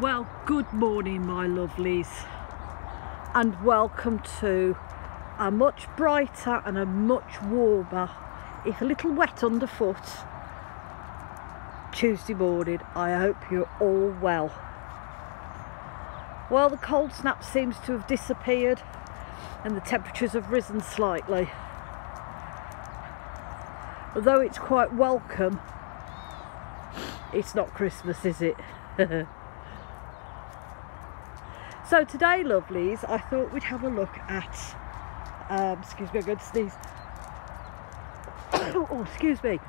Well, good morning my lovelies, and welcome to a much brighter and a much warmer, if a little wet underfoot, Tuesday morning. I hope you're all well. Well, the cold snap seems to have disappeared and the temperatures have risen slightly. Although it's quite welcome, it's not Christmas, is it? So today, lovelies, I thought we'd have a look at, excuse me, I'm going to sneeze. Oh, excuse me.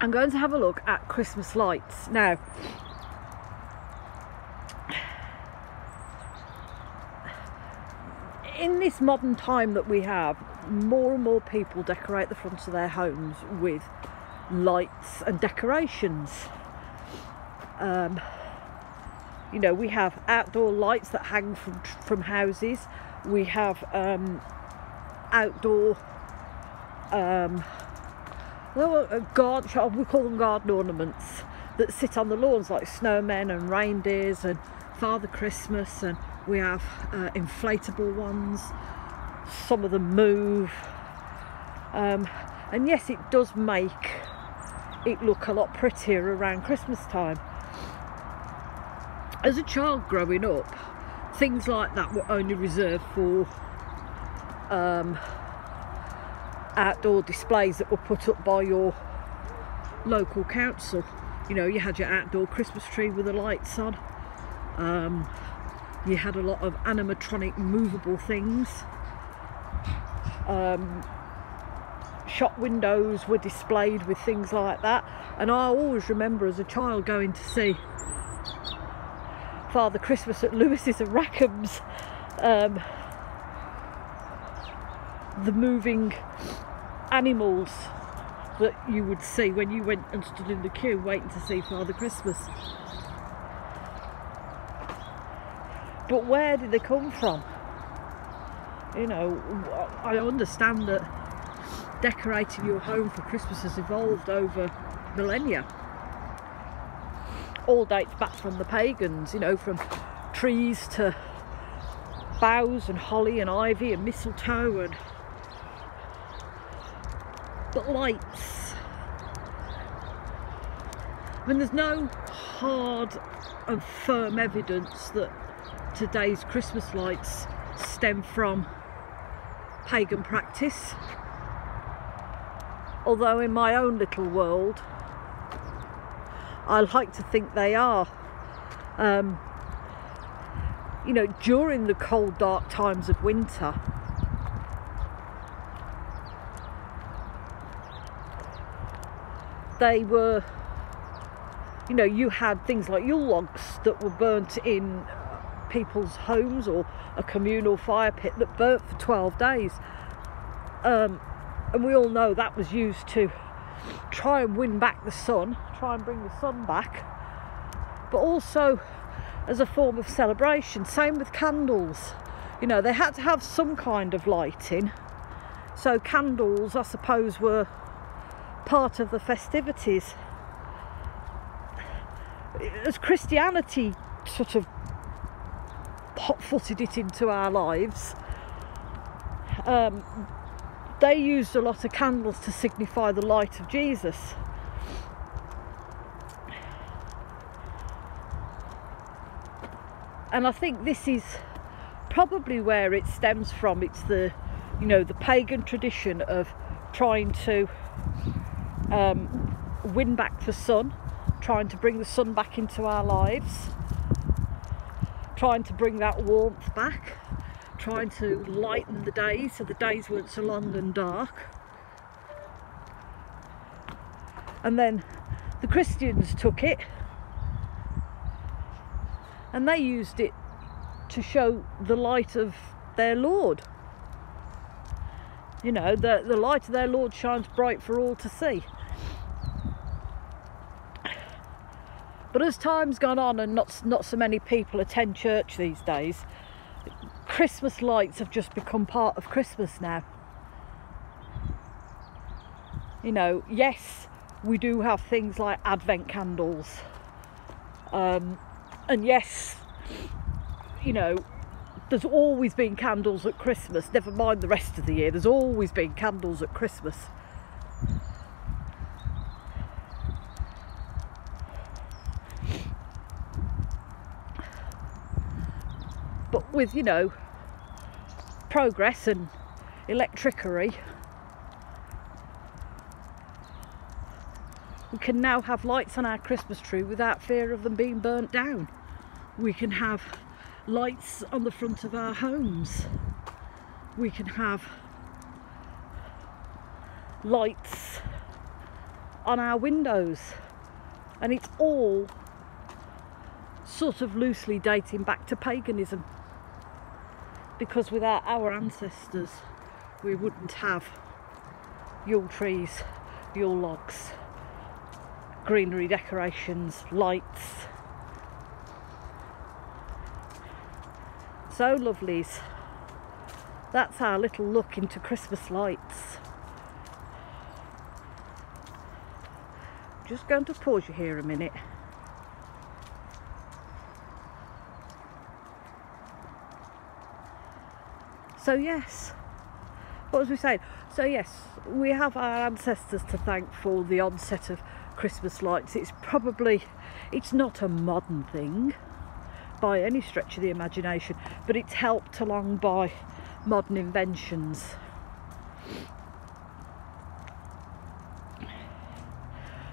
I'm going to have a look at Christmas lights. Now, in this modern time that we have, more and more people decorate the fronts of their homes with lights and decorations. You know, we have outdoor lights that hang from houses. We have outdoor we call them garden ornaments that sit on the lawns, like snowmen and reindeers and Father Christmas, and we have inflatable ones. Some of them move, and yes, it does make it look a lot prettier around Christmas time. As a child growing up, things like that were only reserved for outdoor displays that were put up by your local council. You know, you had your outdoor Christmas tree with the lights on. You had a lot of animatronic movable things. Shop windows were displayed with things like that, and I always remember as a child going to see Father Christmas at Lewis's and Rackham's, the moving animals that you would see when you went and stood in the queue waiting to see Father Christmas. But where did they come from? You know, I understand that decorating your home for Christmas has evolved over millennia. All dates back from the pagans, you know, from trees to boughs and holly and ivy and mistletoe, and but lights, I mean, there's no hard and firm evidence that today's Christmas lights stem from pagan practice, although in my own little world I like to think they are. You know, during the cold, dark times of winter, they were, you know, you had things like Yule logs that were burnt in people's homes, or a communal fire pit that burnt for 12 days. And we all know that was used to try and win back the sun, try and bring the sun back, but also as a form of celebration. Same with candles. You know, they had to have some kind of lighting, so candles, I suppose, were part of the festivities. As Christianity sort of hot-footed it into our lives, they used a lot of candles to signify the light of Jesus. And I think this is probably where it stems from. It's the, you know, the pagan tradition of trying to win back the sun, trying to bring the sun back into our lives, trying to bring that warmth back, trying to lighten the days so the days weren't so long and dark. And then the Christians took it and they used it to show the light of their Lord. You know, the light of their Lord shines bright for all to see. But as time's gone on and not so many people attend church these days, Christmas lights have just become part of Christmas now. You know, yes, we do have things like advent candles, And yes, you know, there's always been candles at Christmas, never mind the rest of the year, there's always been candles at Christmas. But with, you know, progress and electricity, we can now have lights on our Christmas tree without fear of them being burnt down. We can have lights on the front of our homes. We can have lights on our windows. And it's all sort of loosely dating back to paganism. Because without our ancestors, we wouldn't have Yule trees, Yule logs, greenery decorations, lights. So lovelies, that's our little look into Christmas lights. Just going to pause you here a minute. So yes, what was we saying? So yes, we have our ancestors to thank for the onset of Christmas lights. It's not a modern thing by any stretch of the imagination, but it's helped along by modern inventions.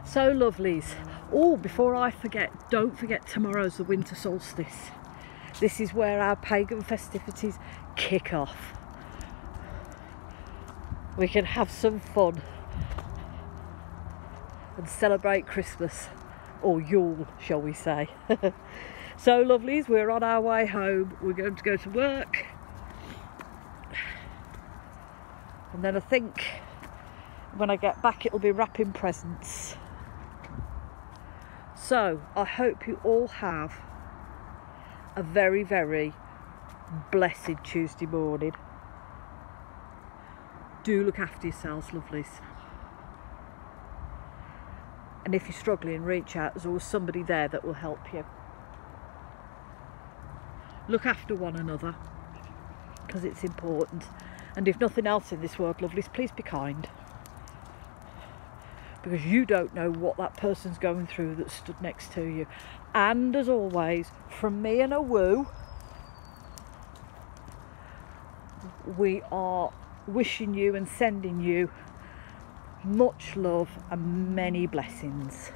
So lovelies. Oh, before I forget, don't forget tomorrow's the winter solstice. This is where our pagan festivities kick off. We can have some fun and celebrate Christmas, or Yule, shall we say. So lovelies, we're on our way home. We're going to go to work, and then I think when I get back it'll be wrapping presents. So I hope you all have a very, very blessed Tuesday morning. Do look after yourselves, lovelies. And if you're struggling, reach out. There's always somebody there that will help you. Look after one another, because it's important. And if nothing else in this world, lovelies, please be kind. Because you don't know what that person's going through that stood next to you. And as always, from me and a woo, we are wishing you and sending you much love and many blessings.